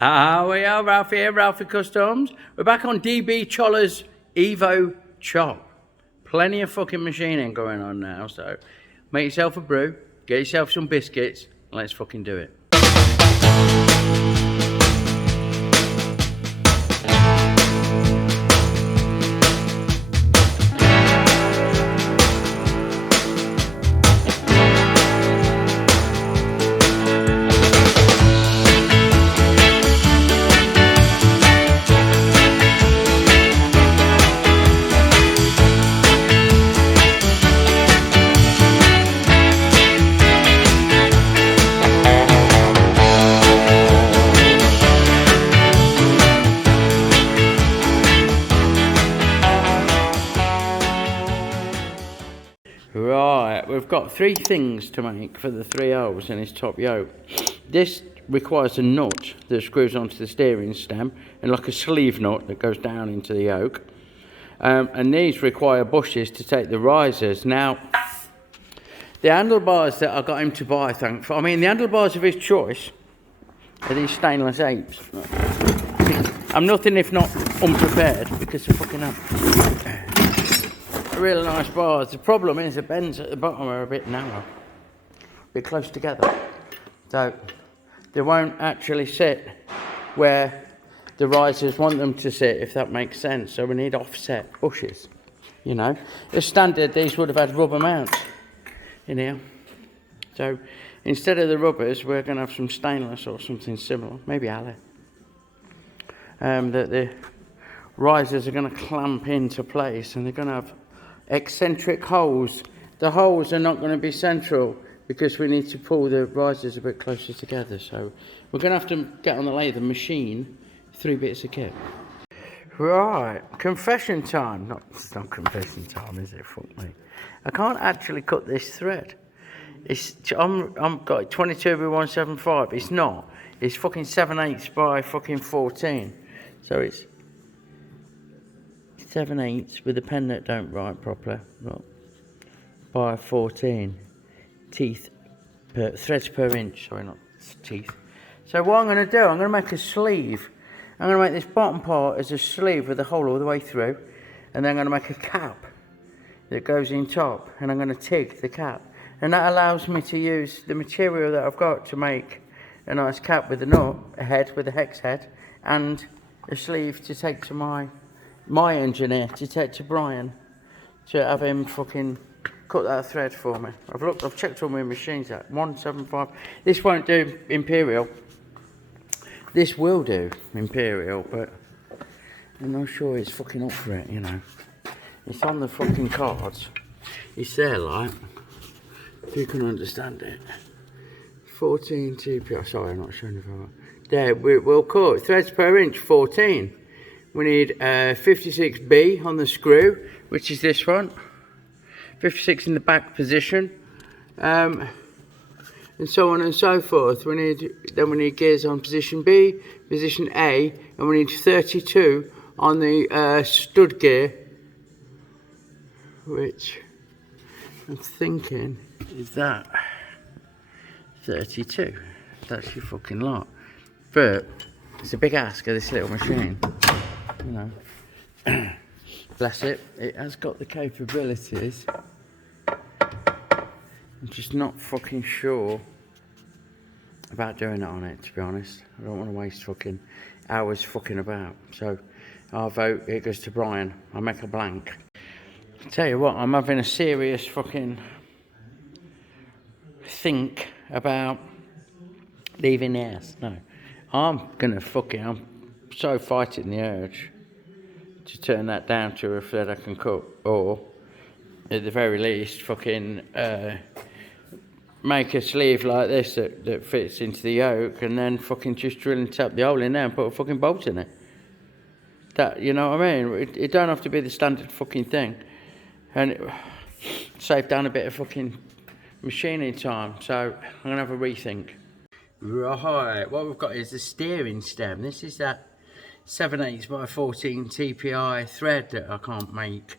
We are Ralfy here, Ralfy Customs. We're back on DB Choller's Evo Chop. Plenty of fucking machining going on now, so make yourself a brew, get yourself some biscuits, and let's fucking do it. Right, we've got three things to make for the 3 holes in this top yoke. This requires a nut that screws onto the steering stem and like a sleeve nut that goes down into the yoke. And these require bushes to take the risers. Now, the handlebars that I got him to buy, the handlebars of his choice are these stainless apes. I'm nothing if not unprepared because they're fucking up. Really nice bars. The problem is the bends at the bottom are a bit narrow, a bit close together, so they won't actually sit where the risers want them to sit, if that makes sense. So we need offset bushes, you know. As standard, these would have had rubber mounts in here, so instead of the rubbers we're going to have some stainless or something similar, maybe alloy, that the risers are going to clamp into place, and they're going to have eccentric holes. The holes are not going to be central because we need to pull the risers a bit closer together. So we're going to have to get on the lathe and machine 3 bits of kit. Right, confession time. It's not confession time, is it? Fuck me. I can't actually cut this thread. I'm got 22 by 175. It's not. It's fucking 7/8 by fucking 14. So it's 7/8 with a pen that don't write properly, not by 14 threads per inch. Sorry, not teeth. So what I'm going to do, I'm going to make a sleeve. I'm going to make this bottom part as a sleeve with a hole all the way through, and then I'm going to make a cap that goes in top, and I'm going to TIG the cap, and that allows me to use the material that I've got to make a nice cap with a nut, a head with a hex head, and a sleeve to take to my engineer, to take to Brian, to have him fucking cut that thread for me. I've checked all my machines out. 175. This won't do Imperial. This will do Imperial, but I'm not sure it's fucking up for it, you know. It's on the fucking cards. It's there, like, if you can understand it. 14 TPI. Sorry, I'm not showing you very well. There, we'll cut threads per inch, 14. We need 56B on the screw, which is this one. 56 in the back position, and so on and so forth. We need gears on position B, position A, and we need 32 on the stud gear, which I'm thinking is that 32. That's your fucking lot. But it's a big ask of this little machine. You know, bless it, it has got the capabilities. I'm just not fucking sure about doing it on it, to be honest. I don't want to waste fucking hours fucking about. So I'll vote it goes to Brian. I'll make a blank. I'll tell you what, I'm having a serious fucking think about leaving the house. No, I'm so fighting the urge to turn that down to a thread I can cut, or at the very least fucking make a sleeve like this that fits into the yoke, and then fucking just drill and tap the hole in there and put a fucking bolt in it. That, you know what I mean? It don't have to be the standard fucking thing, and it save down a bit of fucking machining time. So I'm gonna have a rethink. Right, what we've got is the steering stem. This is that 7/8 by 14 TPI thread that I can't make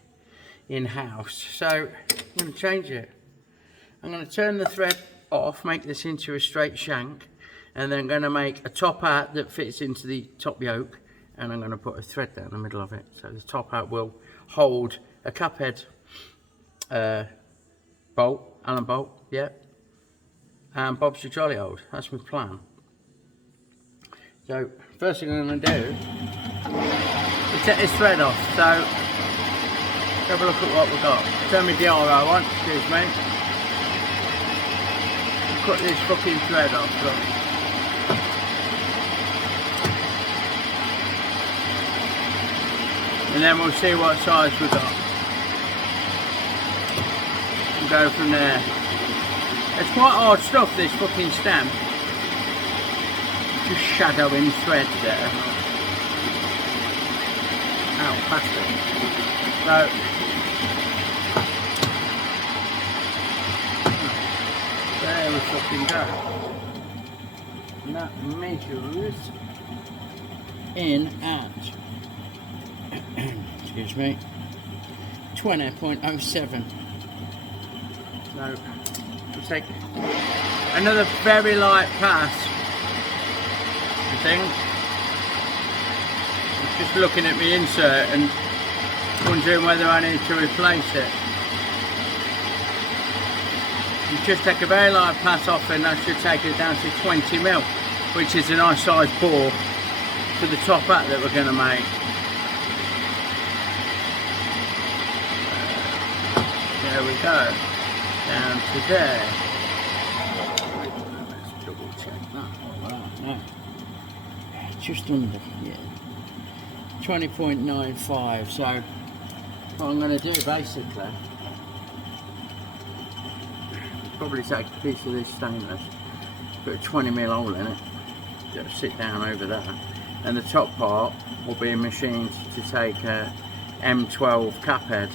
in-house. So I'm going to change it. I'm going to turn the thread off, make this into a straight shank, and then going to make a top hat that fits into the top yoke, and I'm going to put a thread down the middle of it, so the top hat will hold a cap head bolt, Allen bolt, yeah, and Bob's the jolly old. That's my plan. So first thing I'm going to do is take this thread off. So let's have a look at what we've got. Turn my DRO on, excuse me. Cut this fucking thread off, look. And then we'll see what size we've got. We'll go from there. It's quite hard stuff, this fucking stamp. Just shadowing thread there. Ow, plastic. So, there we fucking go. And that measures in at, excuse me, 20.07. So, we'll take another very light pass. I think. I'm just looking at my insert and wondering whether I need to replace it. You just take a very light pass off and that should take it down to 20mm, which is a nice size bore for the top hat that we're going to make. There we go, down to there. Let's double check that. Right, no. Just under, yeah, 20.95. So what I'm going to do basically, probably take a piece of this stainless, put a 20mm hole in it, just sit down over there, and the top part will be machined to take a M12 cap head.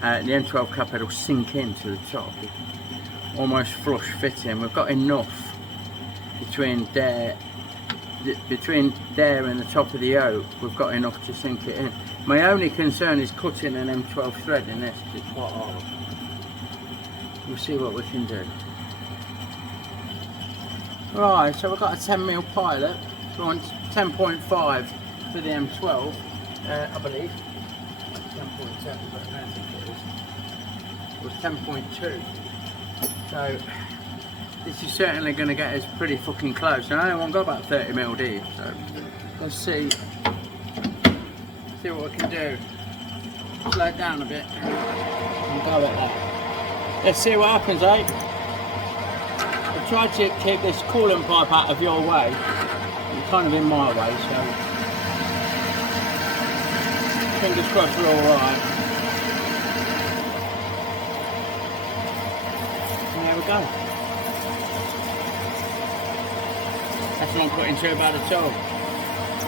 The M12 cap head will sink into the top, almost flush fitting. We've got enough between there and the top of the yoke. We've got enough to sink it in. My only concern is cutting an M12 thread in this. It's quite hard. We'll see what we can do. Right, so we've got a 10mm pilot. We want 10.5 for the M12, I believe. 10.7, but I don't think it is. It was 10.2. So this is certainly going to get us pretty fucking close. And I only got about 30mm deep, so let's see what we can do. Slow it down a bit and go at that. Let's see what happens, eh? I've tried to keep this coolant pipe out of your way. It's kind of in my way, so fingers crossed we're alright. And there we go. That's not putting too bad at all.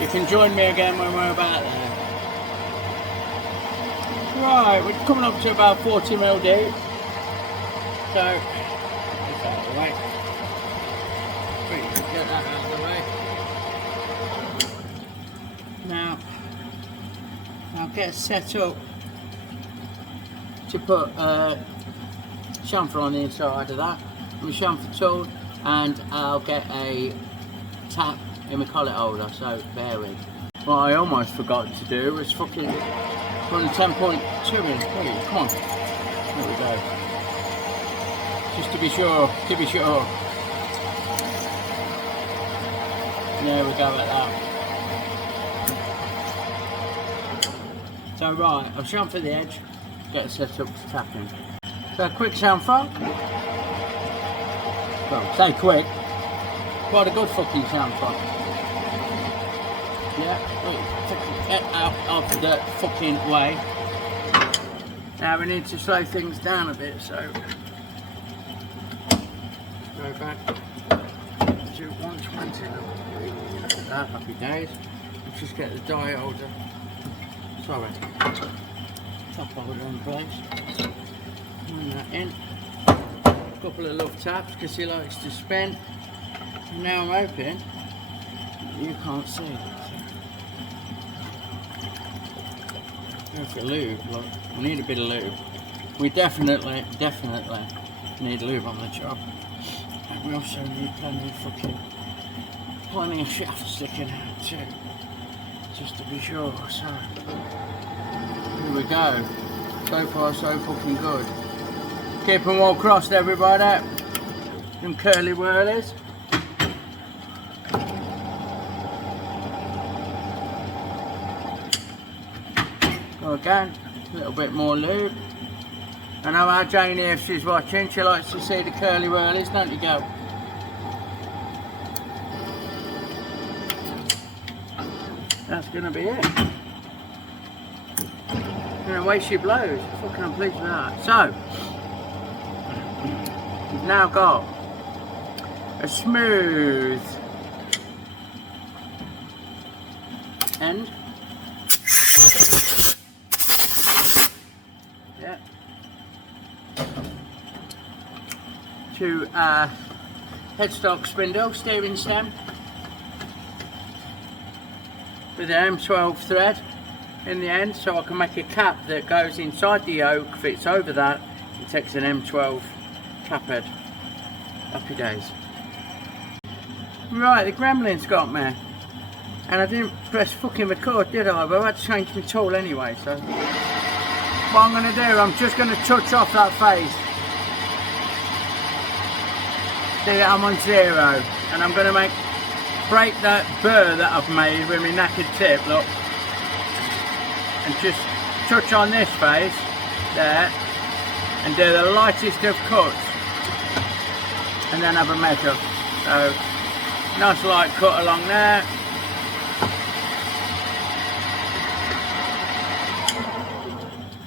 You can join me again when we're about there. Right, we're coming up to about 40mm deep. So, get that out of the way. Get that out of the way. Now, I'll get set up to put chamfer on the inside of that. My chamfer tool, and I'll get a tap in my collet holder, so bear with. What I almost forgot to do was fucking run 10.2 in. Hey, come on. There we go. Just to be sure, There we go like that. So right, I'll chamfer the edge, get it set up to tapping. So quick chamfer. Well, say quick. Quite a good fucking chamfer. Yeah, get out of the fucking way. Now we need to slow things down a bit, so go back to 120. That happy days. Let's just get the die holder. Sorry. Top holder in place. Run that in. A couple of love taps because he likes to spin. And now I'm hoping you can't see it. There's the lube. Look, we need a bit of lube. We definitely need lube on the job. And we also need plenty of fucking plenty of shaft sticking out too, just to be sure. So here we go. So far so fucking good. Keep them all crossed, everybody. Them curly whirlies. Go again, a little bit more lube. I know our Jane, if she's watching, she likes to see the curly whirlies, don't you, girl? That's gonna be it. And the way she blows, fucking I'm pleased with that. So, we've now got a smooth end. Yeah. To headstock spindle, steering stem with the M12 thread in the end, so I can make a cap that goes inside the yoke, fits over that. It takes an M12 cap head. Happy days. Right, the gremlin's got me, and I didn't press fucking record, did I? But I had to change my tool anyway, so what I'm going to do, I'm just going to touch off that face. See that I'm on 0, and I'm going to break that burr that I've made with my knackered tip, look, and just touch on this face there and do the lightest of cuts, and then have a measure. So nice light cut along there.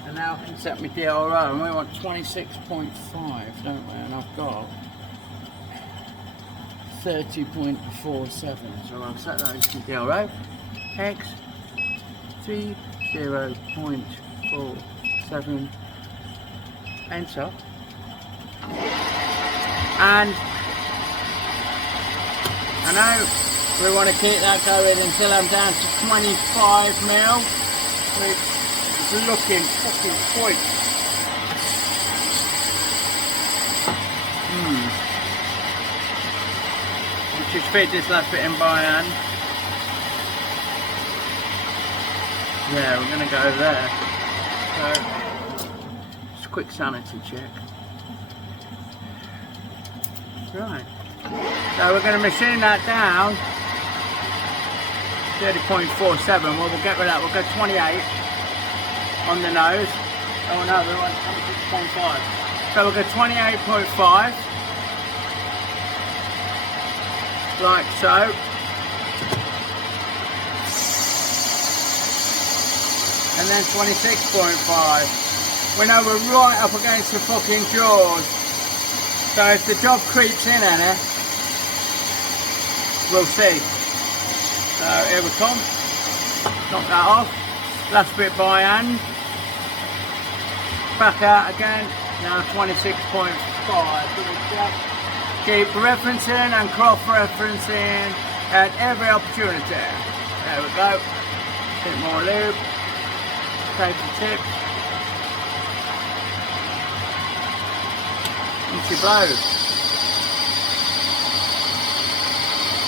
And now I can set my DRO, and we want 26.5, don't we? And I've got 30.47, so I'll set that into DRO. X 30.47, enter, and I know we want to keep that going until I'm down to 25mm, which is looking fucking quick. Just fit this last bit in by hand. Yeah, we're going to go there. So, just a quick sanity check. Right. So we're going to machine that down. 30.47. Well, we'll get rid of that. We'll go 28 on the nose. Oh no, we want 26.5. So we'll go 28.5. Like so. And then 26.5. We know we're right up against the fucking jaws. So if the job creeps in any, we'll see. So here we come. Knock that off. Last bit by hand. Back out again. Now 26.5. Keep referencing and cross-referencing at every opportunity. There we go. Bit more lube. Safety tip. And she blows.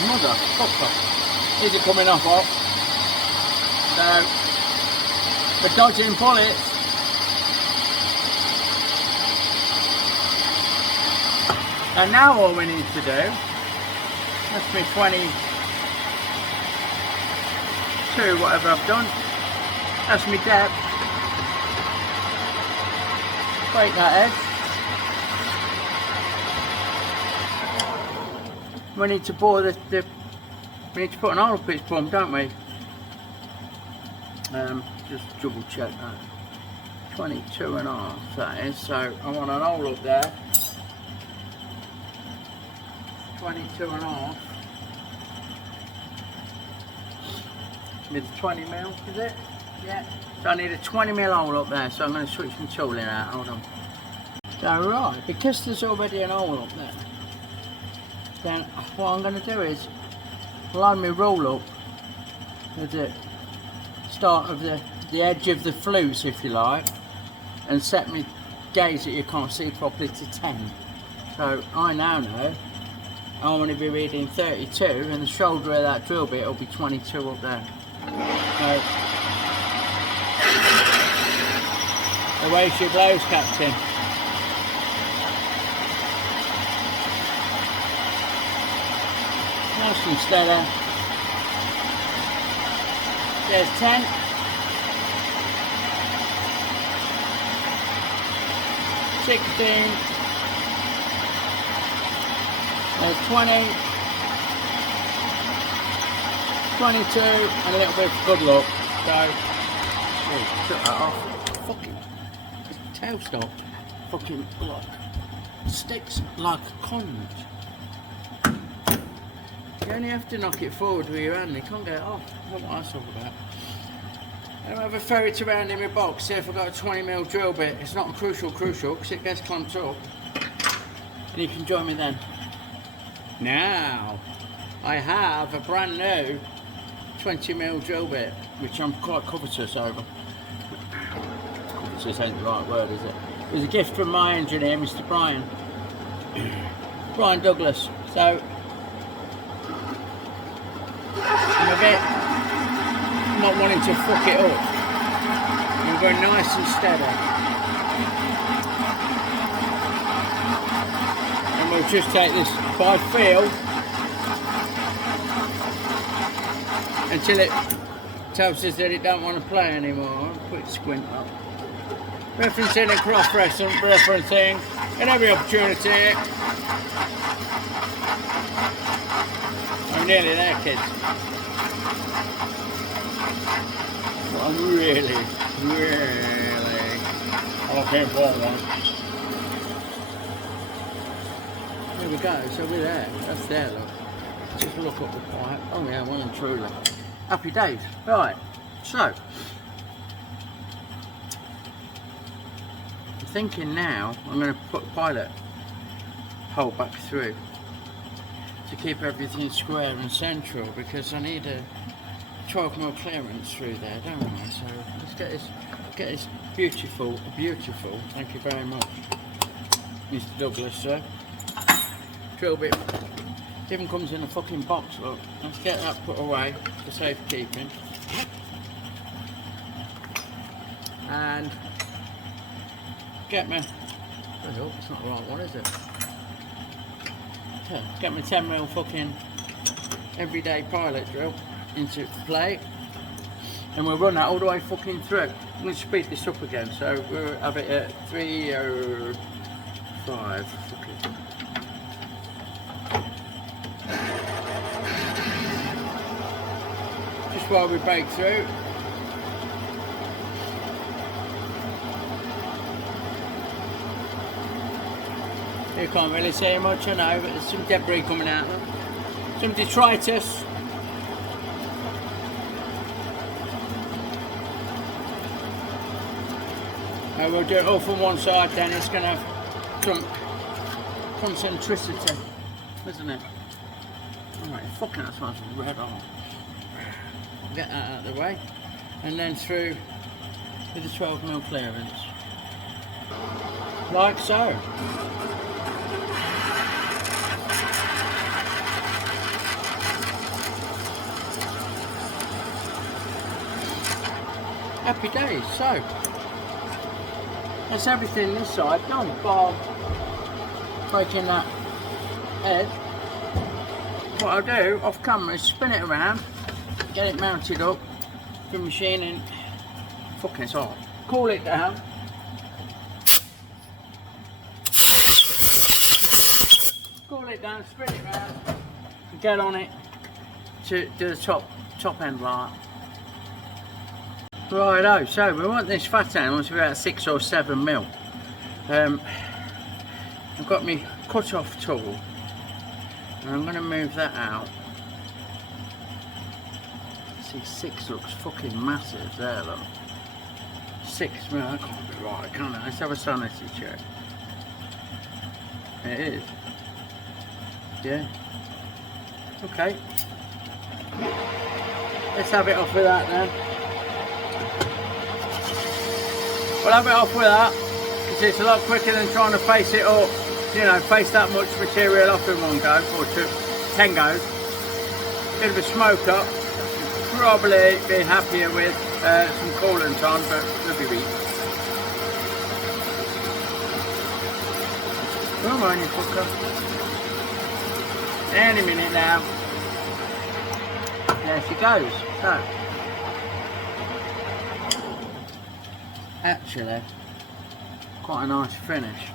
Motherfucker. Is it coming off? So, we're dodging bullets. And now all we need to do, that's me 22, whatever I've done, that's me depth, break that edge. We need to bore we need to put an hole up its bum, don't we? Just double check that. 22.5 that is, so I want an hole up there. 22.5. Need a 20mm, is it? Yeah. So I need a 20mm hole up there, so I'm going to switch my tooling out. Hold on. So right, because there's already an hole up there, then what I'm going to do is line my roll up with the start of the edge of the flutes, if you like, and set my gauge that you can't see properly to 10. So I now know I want to be reading 32, and the shoulder of that drill bit will be 22 up there. So, the way she blows, Captain. Nice and steady. There's 10. There's 20, 22, and a little bit of good luck. So, took that off. Fucking tail stop. Fucking lock. Sticks like a conch. You only have to knock it forward with your hand, you can't get it off. That's what I talk about. I'll have a ferret around in my box, see if I've got a 20mm drill bit. It's not crucial because it gets clamped up. And you can join me then. Now, I have a brand new 20mm drill bit, which I'm quite covetous over. Covetous ain't the right word, is it? It was a gift from my engineer, Mr. Brian. Brian Douglas. So, I'm a bit not wanting to fuck it up. I'm going nice and steady. And we'll just take this by feel until it tells us that it don't want to play anymore. I'll quick squint up. Referencing and cross-referencing in every opportunity. I'm nearly there, kids. But I'm really looking for one. There we go, so we're there. That's there, look. Just look up the pipe. Oh yeah, well and truly. Happy days. Right, so. I'm thinking now I'm going to put a pilot hole back through to keep everything square and central, because I need a 12mm clearance through there, don't I? So let's get this beautiful, thank you very much, Mr. Douglas, sir. Drill bit, it even comes in a fucking box, look. Let's get that put away for safekeeping. And get me, oh, it's not the right one, is it? Get my 10mm fucking everyday pilot drill into play, and we'll run that all the way fucking through. I'm going to speed this up again, so we'll have it at 3:05. Just while we break through. You can't really see much, I know, but there's some debris coming out of them. Some detritus. We'll do it all from one side, then it's going to have some concentricity, isn't it? Alright, fucking that smells red on. Get that out of the way. And then through with the 12mm clearance. Like so. Happy days. So that's everything this side done, bar breaking that head. What I'll do off camera is spin it around, get it mounted up, the machine in. Fucking it's hot. Cool it down. Cool it down, spin it around, and get on it to do the top end like. Righto, so we want this fat animal to be about 6 or 7mm. I've got my cut off tool, and I'm going to move that out. See, 6 looks fucking massive there, look. 6mm, that can't be right, can it? Let's have a sanity check. It is. Yeah. Okay. Let's have it off with that then. We'll have it off with that, because it's a lot quicker than trying to face it up you know, face that much material off in one go, or 10 goes. Bit of a smoke up. Probably be happier with some coolant on, but we'll be weak. Come on, you fucker. Any minute now. There she goes. So, actually, quite a nice finish.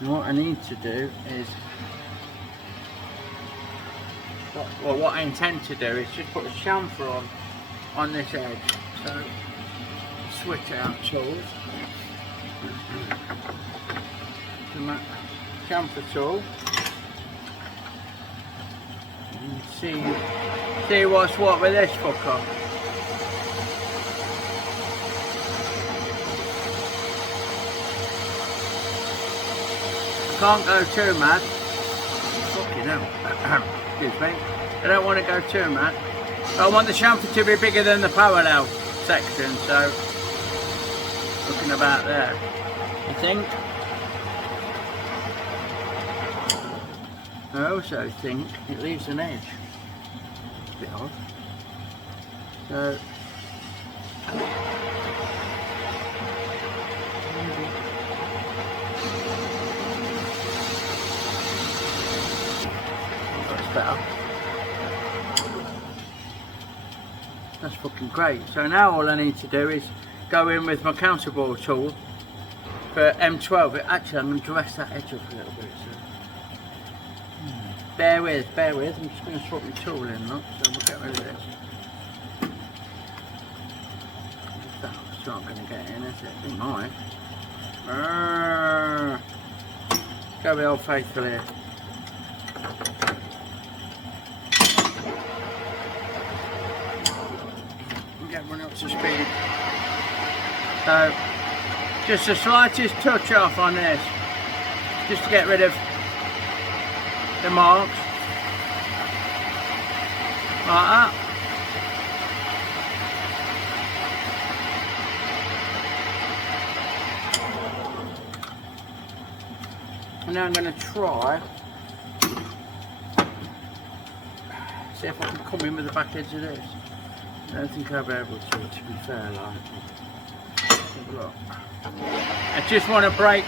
And what I need to do is, well, what I intend to do is just put a chamfer on this edge. So, switch out tools. To my chamfer tool. And see what's what with this fucker. Can't go too mad. Fucking hell. Excuse me. I don't want to go too mad. But I want the chamfer to be bigger than the parallel section, so looking about there. I think. I also think it leaves an edge. It's a bit odd. So that's better. That's fucking great. So now all I need to do is go in with my counterbore tool for M12. Actually, I'm going to dress that edge up a little bit. So. Bear with. I'm just going to swap my tool in, look, so we'll get rid of this. That's not going to get in, is it? It might. Go with Old Faithful here. Get one up to speed. So, just the slightest touch off on this, just to get rid of the marks, like that. And now I'm going to try, see if I can come in with the back edge of this. I don't think I'll be able to be fair, like. Have a look. I just want to break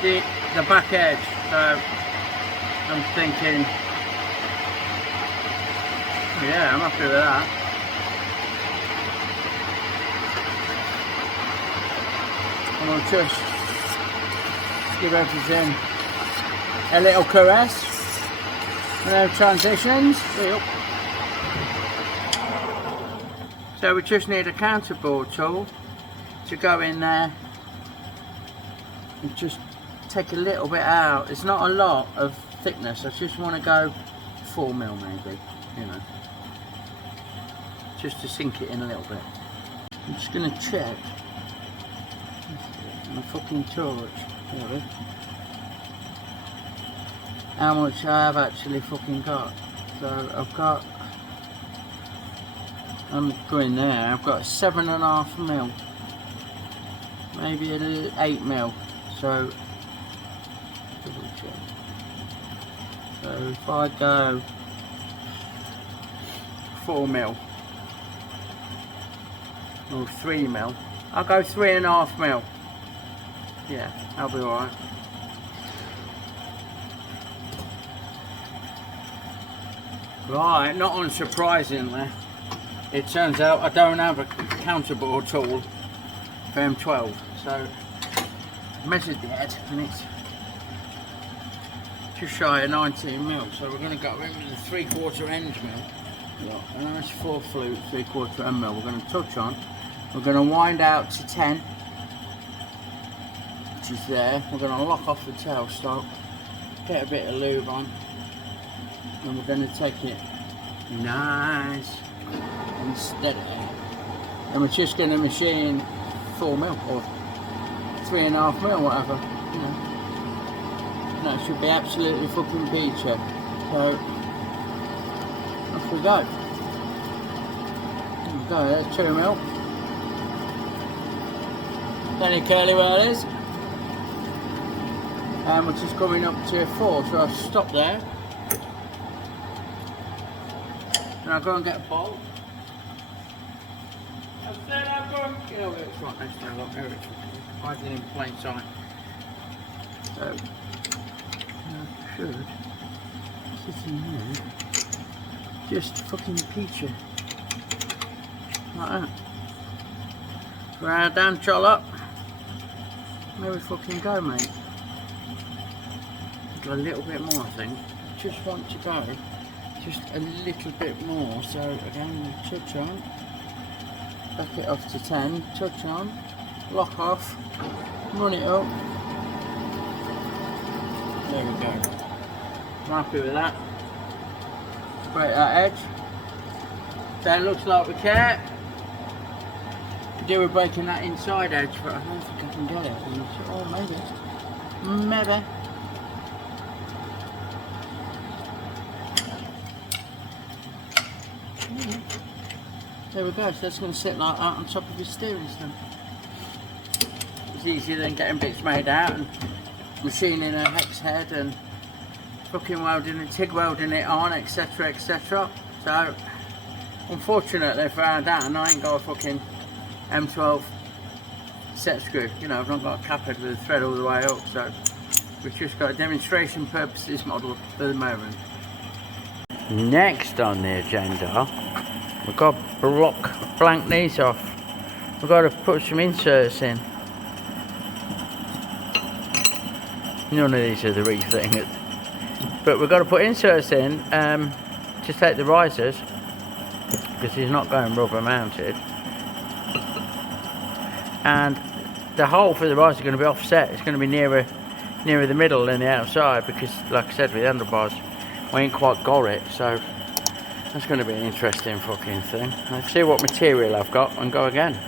the back edge, so I'm thinking, yeah, I'm happy with that. And I'll just give everything a little caress. No transitions. So we just need a counterbore tool to go in there and just take a little bit out. It's not a lot of thickness. I just want to go 4mm maybe, you know, just to sink it in a little bit. I'm just going to check my fucking torch how much I have actually fucking got. So I've got, I'm going there, I've got 7.5mm, maybe a little 8mm. So double check. So if I go 4mm or 3mm, I'll go 3.5mm. Yeah, I'll be alright. Right, not unsurprisingly, it turns out I don't have a counterbore tool for M12, so I measured the head and it's just shy of 19mm, so we're going to go in with a 3/4 end mill. Look, a nice 4 flute 3/4 end mill. We're going to touch on, we're going to wind out to 10, which is there. We're going to lock off the tailstock, get a bit of lube on, and we're going to take it nice and steady, and we're just going to machine 4mm or 3.5mm, whatever, you know. And that should be absolutely fucking peachy. So off we go. There we go, there's 2mm. Don't need curly where it is. which is coming up to 4, so I'll stop there. And I'll go and get a bolt. I said I'll go and, you know, it's right next to me, look, there it's hiding in plain sight. So, I should sit in here, just fucking peach it. Like that. Right down, chollop. There we fucking go, mate. Got a little bit more, I think. Just want to go just a little bit more. So again, touch on, back it off to 10, touch on, lock off, run it up. There we go. I'm happy with that. Break that edge. That looks like we care. We're breaking that inside edge, but I don't think I can get it. Oh, maybe. Maybe. There we go, so that's going to sit like that on top of his steering stand. It's easier than getting bits made out and machining a hex head and fucking welding and TIG welding it on, etc, etc. So, unfortunately for our Dan, I ain't got a fucking M12 set screw. You know, I've not got a cap head with a thread all the way up, so we've just got a demonstration purposes model for the moment. Next on the agenda, we've got to blank these off. We've got to put some inserts in. None of these are the real thing, but we've got to put inserts in. Just take the risers, because he's not going rubber mounted, and the hole for the riser is going to be offset. It's going to be nearer the middle than the outside, because like I said with the handlebars, we ain't quite got it, so that's going to be an interesting fucking thing. Let's see what material I've got and go again.